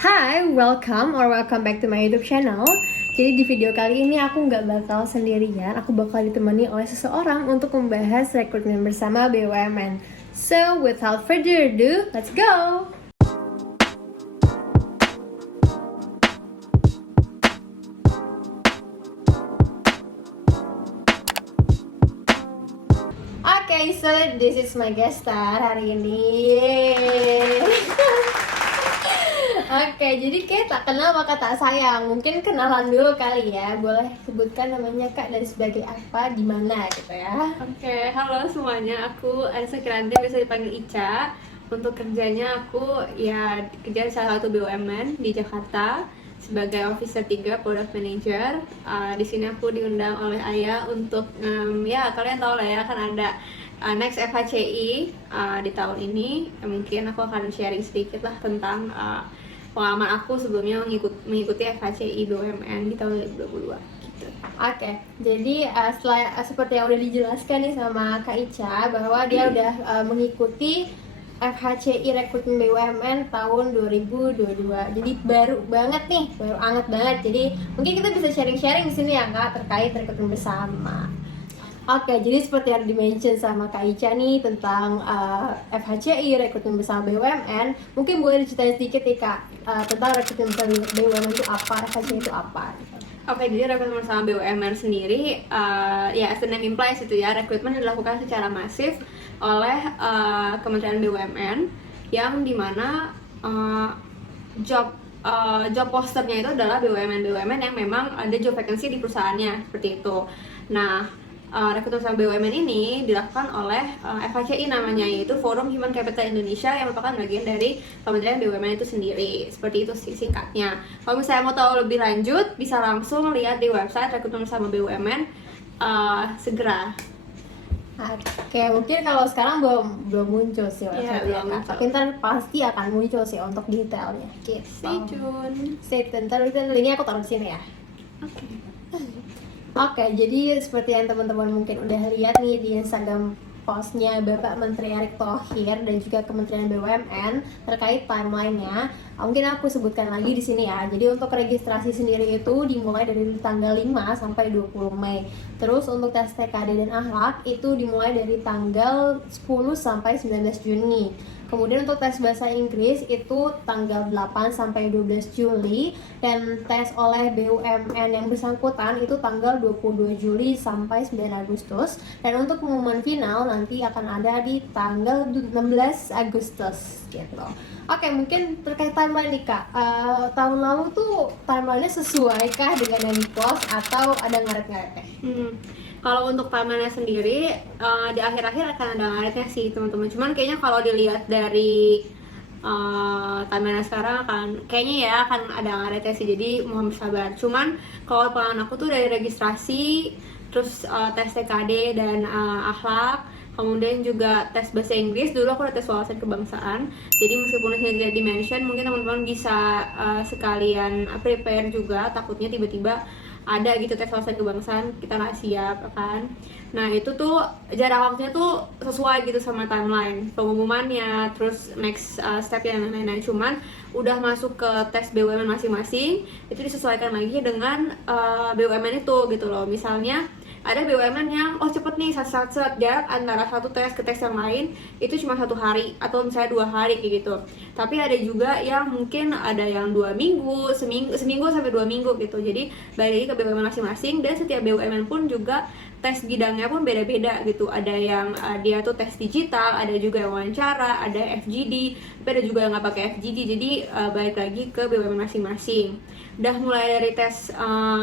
Hi, welcome back to my YouTube channel. Jadi di video kali ini aku nggak bakal sendirian, aku bakal ditemani oleh seseorang untuk membahas rekrutmen bersama BUMN. So, without further ado, let's go! Okay, so this is my guest star hari ini. Yeay. Oke, jadi kayak tak kenal maka tak sayang. Mungkin kenalan dulu kali ya. Boleh sebutkan namanya Kak dan sebagai apa, di mana gitu ya. Oke, halo semuanya. Aku Anissa Kiranti, bisa dipanggil Ica. Untuk kerjanya aku ya kerja di salah satu BUMN di Jakarta sebagai Officer 3 Product Manager. Di sini aku diundang oleh Ayah untuk ya kalian tahu lah ya, kan ada Next FHCI di tahun ini. Mungkin aku akan sharing sedikit lah tentang pengalaman aku sebelumnya mengikuti FHCI BUMN di tahun 2022 gitu. Oke, jadi setelah seperti yang udah dijelaskan nih sama Kak Ica bahwa dia udah mengikuti FHCI rekrutmen BUMN tahun 2022. Jadi baru banget nih, baru anget banget. Jadi mungkin kita bisa sharing-sharing di sini ya Kak terkait rekrutmen bersama. Oke, jadi seperti yang di-mention sama Kak Ica nih tentang FHCI, rekrutmen bersama BUMN. Mungkin boleh diceritain sedikit nih Kak tentang rekrutmen bersama BUMN itu apa, FHCI itu apa? Oke, jadi rekrutmen bersama BUMN sendiri ya as the name implies itu ya, rekrutmen dilakukan secara masif oleh Kementerian BUMN yang dimana job posternya itu adalah BUMN yang memang ada job vacancy di perusahaannya seperti itu. Nah, rekrutmen bersama BUMN ini dilakukan oleh FHCI namanya, yaitu Forum Human Capital Indonesia yang merupakan bagian dari Kementerian BUMN itu sendiri. Seperti itu singkatnya. Kalau misalnya mau tahu lebih lanjut, bisa langsung lihat di website rekrutmen bersama BUMN segera. Oke, mungkin kalau sekarang belum muncul sih website-nya Kak. Tapi ntar pasti akan muncul sih untuk detailnya. Stay tune. Stay tune. Ntar linknya aku taruh di sini ya. Oke, jadi seperti yang teman-teman mungkin udah lihat nih di Instagram postnya Bapak Menteri Erick Thohir dan juga Kementerian BUMN terkait timelinenya, mungkin aku sebutkan lagi di sini ya. Jadi untuk registrasi sendiri itu dimulai dari tanggal 5 sampai 20 Mei. Terus untuk tes TKD dan akhlak itu dimulai dari tanggal 10 sampai 19 Juni. Kemudian untuk tes bahasa Inggris itu tanggal 8 sampai 12 Juli dan tes oleh BUMN yang bersangkutan itu tanggal 22 Juli sampai 9 Agustus dan untuk pengumuman final nanti akan ada di tanggal 16 Agustus gitu. Oke, mungkin terkait timeline nih Kak, tahun lalu tuh timelinenya sesuaikah dengan yang di post atau ada ngaret-ngaretnya? Kalau untuk timeline sendiri di akhir-akhir akan ada ngaretnya sih teman-teman. Cuman kayaknya kalau dilihat dari timeline sekarang kayaknya ya akan ada ngaretnya sih. Jadi mohon bersabar. Cuman kalau pengalaman aku tuh dari registrasi, terus tes TKD dan akhlak, kemudian juga tes bahasa Inggris. Dulu aku udah tes wawasan kebangsaan. Jadi meskipun tidak di-mention, mungkin teman-teman bisa sekalian prepare juga. Takutnya tiba-tiba ada gitu tes wawasan kebangsaan kita nggak siap kan. Nah itu tuh jarak waktunya tuh sesuai gitu sama timeline pengumumannya, terus next step yang lain-lain. Cuman udah masuk ke tes BUMN masing-masing itu disesuaikan lagi dengan BUMN itu gitu loh. Misalnya ada BUMN yang cepet nih set jarak antara satu tes ke tes yang lain itu cuma 1 hari atau misalnya 2 hari kayak gitu. Tapi ada juga yang mungkin ada yang 2 minggu, seminggu sampai 2 minggu gitu. Jadi balik lagi ke BUMN masing-masing dan setiap BUMN pun juga tes bidangnya pun beda-beda gitu. Ada yang dia tuh tes digital, ada juga yang wawancara, ada FGD, tapi ada juga yang nggak pakai FGD. Jadi balik lagi ke BUMN masing-masing. Udah mulai dari tes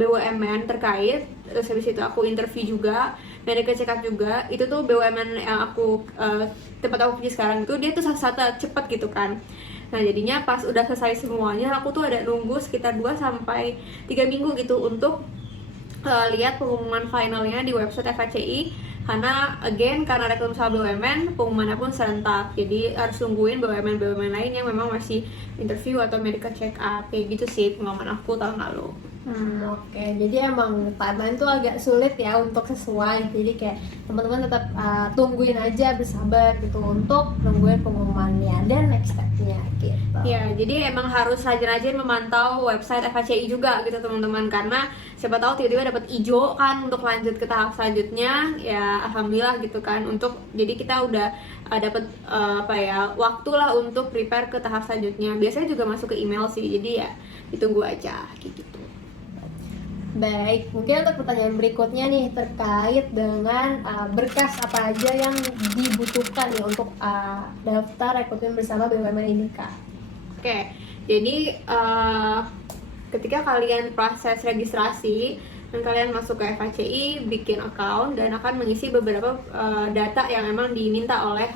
BUMN terkait, terus habis itu aku interview juga, medical check up juga. Itu tuh BUMN yang aku tempat aku kerja sekarang itu dia tuh satu cepet gitu kan. Nah jadinya pas udah selesai semuanya aku tuh ada nunggu sekitar 2 sampai 3 minggu gitu untuk lihat pengumuman finalnya di website FHCI. karena again karena rekrutmen usaha BUMN pengumumannya pun serentak, jadi harus tungguin BUMN lain yang memang masih interview atau medical check up kayak gitu sih pengalaman aku tahun lalu. Oke, jadi emang timeline tuh agak sulit ya untuk sesuai. Jadi kayak teman-teman tetap tungguin aja, bersabar gitu untuk nungguin pengumumannya dan next step-nya gitu. Ya, jadi emang harus rajin-rajin memantau website FHCI juga gitu teman-teman, karena siapa tahu tiba-tiba dapat ijo kan untuk lanjut ke tahap selanjutnya. Ya alhamdulillah gitu kan, untuk jadi kita udah dapat waktu lah untuk prepare ke tahap selanjutnya. Biasanya juga masuk ke email sih, jadi ya ditunggu aja gitu. Baik, mungkin untuk pertanyaan berikutnya nih terkait dengan berkas apa aja yang dibutuhkan nih untuk daftar rekrutmen bersama BUMN ini, Kak. Oke, jadi ketika kalian proses registrasi dan kalian masuk ke FHCI, bikin account dan akan mengisi beberapa data yang emang diminta oleh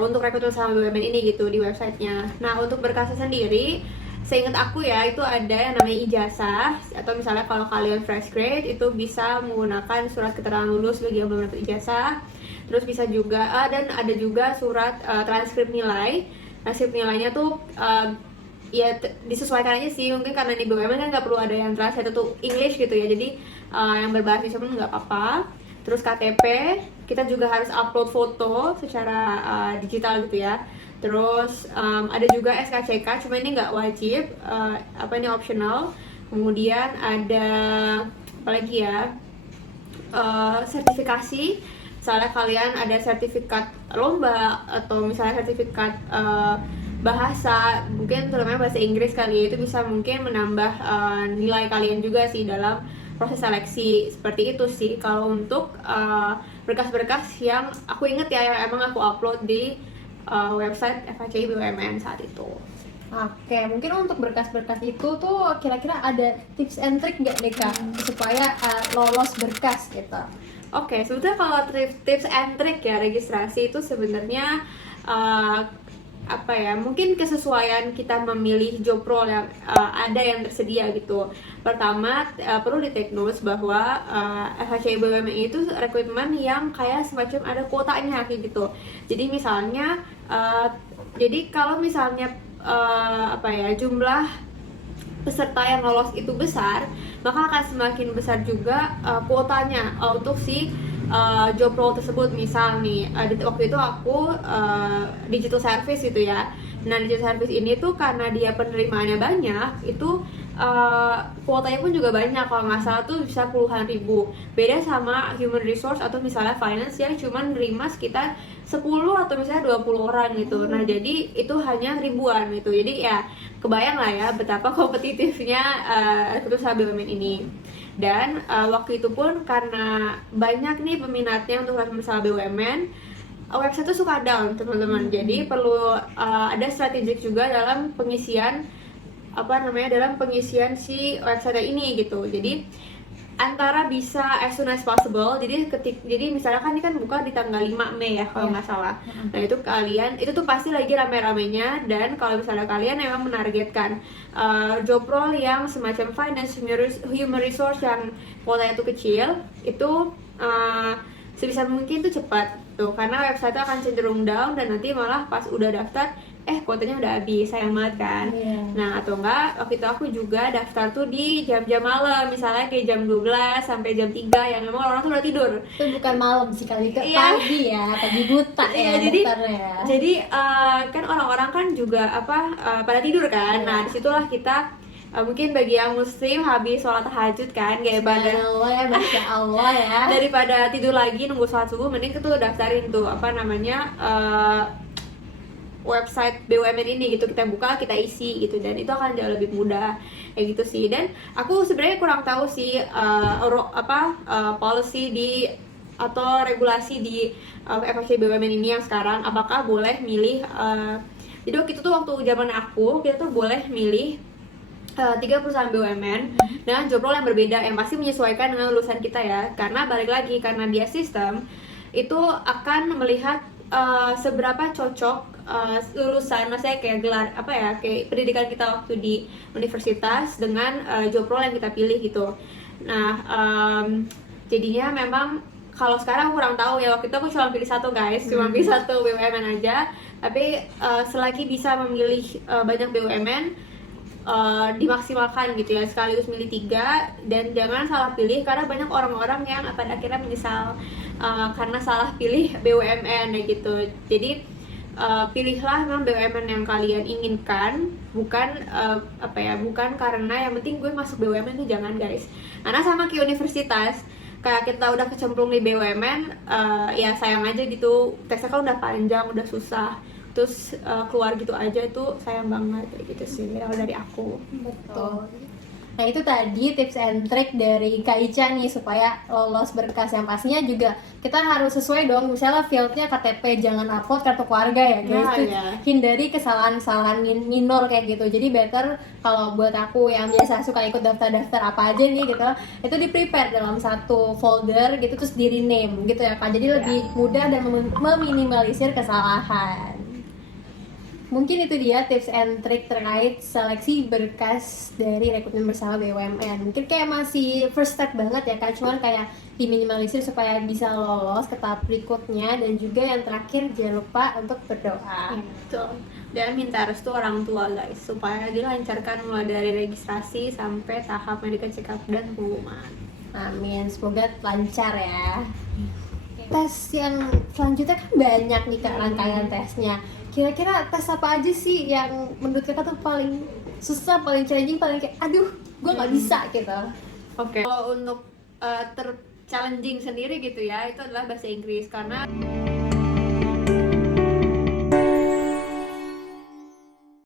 untuk rekrutmen bersama BUMN ini gitu di websitenya. Nah, untuk berkasnya sendiri, seingat aku ya, itu ada yang namanya ijazah, atau misalnya kalau kalian fresh grade itu bisa menggunakan surat keterangan lulus bagi yang belum dapat ijazah. Terus bisa juga dan ada juga surat transkrip nilai. Transkrip nilainya tuh disesuaikan aja sih, mungkin karena di BUMN kan nggak perlu ada yang translate itu English gitu ya, jadi yang berbahasa Indonesia pun nggak apa-apa. Terus KTP, kita juga harus upload foto secara digital gitu ya. Terus ada juga SKCK, cuma ini nggak wajib, ini optional. Kemudian ada apa lagi ya, sertifikasi. Misalnya kalian ada sertifikat lomba atau misalnya sertifikat bahasa, mungkin terutama bahasa Inggris kali ya, itu bisa mungkin menambah nilai kalian juga sih dalam proses seleksi. Seperti itu sih kalau untuk berkas-berkas yang aku inget ya, yang emang aku upload di website FHCI BUMN saat itu. Oke, mungkin untuk berkas-berkas itu tuh kira-kira ada tips and trick nggak nih, Kak, supaya lolos berkas gitu? Oke, sebetulnya kalau tips and trick ya registrasi itu sebenarnya mungkin kesesuaian kita memilih job role yang ada yang tersedia gitu. Pertama, perlu di take notes bahwa FHCI BUMN itu rekrutmen yang kayak semacam ada kuotanya kayak gitu. Jadi misalnya jadi kalau misalnya jumlah peserta yang lolos itu besar, maka akan semakin besar juga kuotanya untuk si job role tersebut. Misal nih, waktu itu aku digital service gitu ya. Nah, digital service ini tuh karena dia penerimaannya banyak, itu kuotanya pun juga banyak, kalau nggak salah tuh bisa puluhan ribu. Beda sama human resource atau misalnya finance yang cuma nerima sekitar 10 atau misalnya 20 orang gitu. Nah, jadi itu hanya ribuan gitu. Jadi ya kebayang lah ya betapa kompetitifnya usaha BUMN ini. Dan waktu itu pun karena banyak nih peminatnya untuk usaha BUMN, website itu suka down teman-teman. Jadi perlu ada strategik juga dalam pengisian dalam pengisian si website ini gitu. Jadi antara bisa as soon as possible, jadi misalnya kan ini kan buka di tanggal 5 Mei ya kalau nggak salah. Nah, itu tuh pasti lagi rame-ramenya, dan kalau misalnya kalian memang menargetkan job role yang semacam finance, human resource yang kuotanya itu kecil, itu sebisa mungkin tuh cepat tuh, karena website itu akan cenderung down dan nanti malah pas udah daftar kuotanya udah habis, sayang banget kan. Nah, atau enggak, waktu itu aku juga daftar tuh di jam-jam malam, misalnya kayak jam 12 sampai jam 3 yang memang orang tuh udah tidur. Itu bukan malam sih kali, itu pagi ya, pagi buta ya. Jadi kan orang-orang kan juga pada tidur kan. Nah, disitulah kita mungkin bagi yang muslim habis sholat tahajud kan, Masya Allah ya. Daripada tidur lagi nunggu sholat subuh, mending tuh daftarin tuh website BUMN ini gitu, kita buka, kita isi gitu, dan itu akan jauh lebih mudah kayak gitu sih. Dan aku sebenarnya kurang tahu sih policy atau regulasi di FHCI BUMN ini yang sekarang, apakah boleh milih jadi waktu itu tuh waktu zaman aku, kita tuh boleh milih 3 perusahaan BUMN dengan job role yang berbeda, yang pasti menyesuaikan dengan lulusan kita ya. Karena balik lagi, karena dia sistem itu akan melihat seberapa cocok lulusan, maksudnya kayak gelar kayak pendidikan kita waktu di universitas dengan job role yang kita pilih gitu. Nah, jadinya memang kalau sekarang kurang tahu ya, waktu itu aku cuma pilih satu guys, cuma pilih satu BUMN aja. Tapi selagi bisa memilih banyak BUMN, dimaksimalkan gitu ya, sekaligus milih 3 dan jangan salah pilih karena banyak orang-orang yang pada akhirnya menyesal karena salah pilih BUMN gitu. Jadi pilihlah memang BUMN yang kalian inginkan, bukan bukan karena yang penting gue masuk BUMN itu, jangan guys. Karena sama kayak universitas, kayak kita udah kecemplung di BUMN, ya sayang aja gitu, tesnya kan udah panjang, udah susah, terus keluar gitu aja, itu sayang banget kayak gitu sih kalau dari aku. Betul. Nah itu tadi tips and trick dari Kak Ica nih supaya lolos berkas. Yang pastinya juga kita harus sesuai dong, misalnya fieldnya KTP, jangan upload kartu keluarga ya guys. Nah, Itu ya. hindari kesalahan-kesalahan minor kayak gitu. Jadi better kalau buat aku yang biasa suka ikut daftar-daftar apa aja nih gitu, itu di prepare dalam satu folder gitu, terus di rename gitu ya Kak. Jadi lebih mudah dan meminimalisir kesalahan. Mungkin itu dia tips and trick terkait seleksi berkas dari rekrutmen bersama BUMN. Mungkin kayak masih first step banget ya Kak, cuman kayak diminimalisir supaya bisa lolos ke tahap berikutnya. Dan juga yang terakhir, jangan lupa untuk berdoa. Betul. Dan minta restu orang tua guys, supaya dilancarkan mulai dari registrasi sampai tahap medical check up dan pengumuman. Amin, semoga lancar ya. Tes yang selanjutnya kan banyak nih Kak rangkaian tesnya. Kira-kira tes apa aja sih yang menurut Kakak tuh paling susah, paling challenging, paling kayak aduh gue nggak bisa gitu? Oke. Kalau untuk challenging sendiri gitu ya, itu adalah bahasa Inggris karena